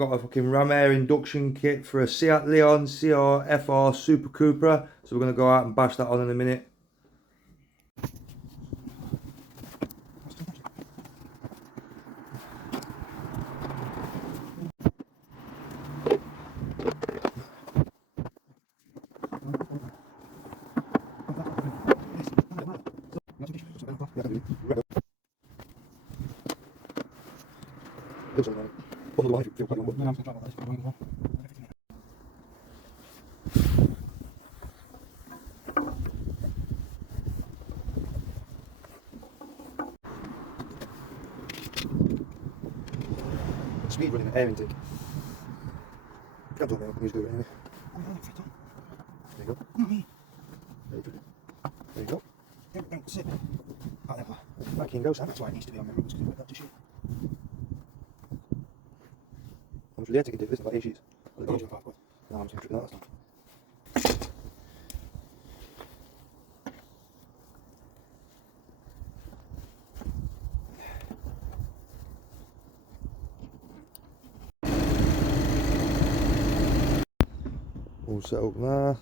got a fucking ram air induction kit for a Seat Leon CR Super Cupra. So we're going to go out and bash that on in a minute. Speed running air intake. Can't do it now, I can just do it anyway. There you go. There you go. Don't sit. Back in goes, huh? That's why it needs to be on the roots, because we've got to shoot. How much would the air ticket do this? About 8 sheets? No, I'm just going to trip that, that's not. All set up there.